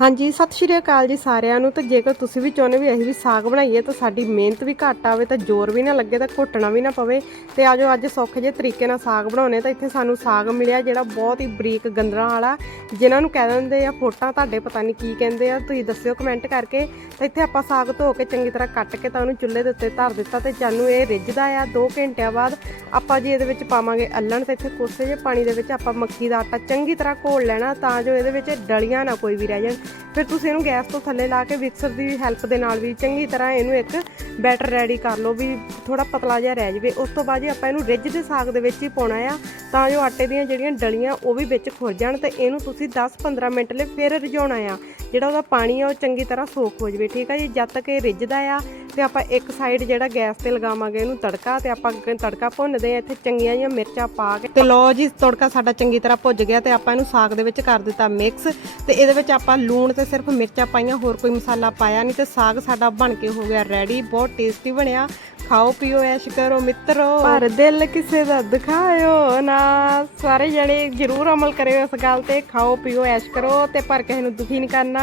ਹਾਂਜੀ, ਸਤਿ ਸ਼੍ਰੀ ਅਕਾਲ ਜੀ ਸਾਰਿਆਂ ਨੂੰ। ਤੇ ਜੇਕਰ ਤੁਸੀਂ ਵੀ ਚਾਹੁੰਦੇ ਵੀ ਅਸੀਂ ਵੀ ਸਾਗ ਬਣਾਈਏ ਤਾਂ ਸਾਡੀ ਮਿਹਨਤ ਵੀ ਘੱਟ ਆਵੇ ਤਾਂ ਜ਼ੋਰ ਵੀ ਨਾ ਲੱਗੇ ਤਾਂ ਘੁੱਟਣਾ ਵੀ ਨਾ ਪਵੇ। ਤੇ ਆਜੋ ਅੱਜ ਸੌਖੇ ਜਿਹੇ ਤਰੀਕੇ ਨਾਲ ਸਾਗ ਬਣਾਉਣੇ ਤਾਂ ਇੱਥੇ ਸਾਨੂੰ ਸਾਗ ਮਿਲਿਆ ਜਿਹੜਾ ਬਹੁਤ ਹੀ ਬਰੀਕ ਗੰਦਰਾਂ ਵਾਲਾ। ਜਿਨ੍ਹਾਂ ਨੂੰ ਕਹਿ ਦਿੰਦੇ ਆ ਫੋਟਾਂ ਤੁਹਾਡੇ ਪਤਾ ਨਹੀਂ ਕੀ ਕਹਿੰਦੇ ਆ, ਤੁਸੀਂ ਦੱਸਿਓ ਕਮੈਂਟ ਕਰਕੇ। ਤਾਂ ਇੱਥੇ ਆਪਾਂ ਸਾਗ ਧੋ ਕੇ ਚੰਗੀ ਤਰ੍ਹਾਂ ਕੱਟ ਕੇ ਤਾਂ ਉਹਨੂੰ ਚੁੱਲ੍ਹੇ ਦੇ ਉੱਤੇ ਧਰ ਦਿੱਤਾ ਤੇ ਜਾਨੂੰ ਇਹ ਰਿੱਝਦਾ ਆ 2 ਘੰਟਿਆਂ ਬਾਅਦ। ਆਪਾਂ ਜੀ ਇਹਦੇ ਵਿੱਚ ਪਾਵਾਂਗੇ ਅੱਲਣ ਤੇ ਇੱਥੇ ਕੋਸੇ ਜਿਹੇ ਪਾਣੀ ਦੇ ਵਿੱਚ ਆਪਾਂ ਮੱਕੀ ਦਾ ਆਟਾ ਚੰਗੀ ਤਰ੍ਹਾਂ ਘੋਲ ਲੈਣਾ ਤਾਂ ਜੋ ਇਹਦੇ ਵਿੱਚ ਡਲੀਆਂ ਨਾ ਕੋਈ ਵੀ ਰਹਿ ਜਾਣ। ਫਿਰ ਤੁਸੀਂ ਇਹਨੂੰ ਗੈਸ ਤੋਂ ਥੱਲੇ ਲਾ ਕੇ ਮਿਕਸਰ ਦੀ ਹੈਲਪ ਦੇ ਨਾਲ ਵੀ ਚੰਗੀ ਤਰ੍ਹਾਂ ਇਹਨੂੰ ਇੱਕ ਬੈਟਰ ਰੈਡੀ ਕਰ ਲਓ ਵੀ ਥੋੜਾ ਪਤਲਾ ਜਿਹਾ ਰਹਿ ਜਾਵੇ। ਉਸ ਤੋਂ ਬਾਅਦ ਜੇ ਆਪਾਂ ਇਹਨੂੰ ਰਿੱਝ ਦੇ ਸਾਗ ਦੇ ਵਿੱਚ ਹੀ ਪਾਉਣਾ ਆ। ਤਾਂ ਜੋ ਆਟੇ ਦੀਆਂ ਜਿਹੜੀਆਂ ਡਲੀਆਂ ਉਹ ਵੀ ਵਿੱਚ ਖੁਰ ਜਾਣ ਤੇ ਇਹਨੂੰ ਤੁਸੀਂ 10-15 ਮਿੰਟ ਲਈ ਫਿਰ ਰਿਝਾਉਣਾ ਆ। ਜਿਹੜਾ ਉਹਦਾ ਪਾਣੀ ਆ ਉਹ ਚੰਗੀ ਤਰ੍ਹਾਂ ਸੋਖ ਹੋ ਜਾਵੇ, ਠੀਕ ਆ ਜੀ? ਜਦ ਤੱਕ ਇਹ ਰਿੱਝਦਾ ਆ ਤੇ ਆਪਾਂ ਇੱਕ ਸਾਈਡ ਜਿਹੜਾ ਗੈਸ ਤੇ ਲਗਾਵਾਂਗੇ ਇਹਨੂੰ ਤੜਕਾ ਤੇ ਆਪਾਂ ਤੜਕਾ ਭੁੰਨਦੇ ਆ, ਇੱਥੇ ਚੰਗੀਆਂ ਜਿਹੀਆਂ ਮਿਰਚਾਂ ਪਾ ਕੇ। ਤੇ ਲੋ ਜੀ, ਤੜਕਾ ਸਾਡਾ ਚੰਗੀ ਤਰ੍ਹਾਂ ਭੁੱਜ ਗਿਆ ਤੇ ਆਪਾਂ ਇਹਨੂੰ ਸਾਗ ਦੇ ਵਿੱਚ ਕਰ ਦਿੱਤਾ ਮਿਕਸ ਤੇ ਇਹਦੇ ਵਿੱਚ ਆਪਾਂ ਲੂਣ ਤੇ ਸਿਰਫ ਮਿਰਚਾਂ ਪਾਈਆਂ, ਹੋਰ ਕੋਈ ਮਸਾਲਾ ਪਾਇਆ ਨਹੀਂ ਤੇ ਸਾਗ ਸਾਡਾ ਬਣ ਕੇ ਹੋ ਗਿਆ ਰੈਡੀ ਬਹੁਤ ਟੇਸਟੀ ਬਣਿਆ। ਖਾਓ, ਪੀਓ, ਐਸ਼ ਕਰੋ, ਮਿੱਤਰੋ। ਪਰ ਦਿਲ ਕਿਸੇ ਦਾ ਦਿਖਾਇਓ ਨਾ। ਸਾਰੇ ਜਣੇ ਜਰੂਰ ਅਮਲ ਕਰਿਓ ਇਸ ਗੱਲ ਤੇ। ਖਾਓ, ਪੀਓ, ਐਸ਼ ਕਰੋ ਤੇ ਪਰ ਕਿਸੇ ਨੂੰ ਦੁਖੀ ਨਹੀਂ ਕਰਨਾ।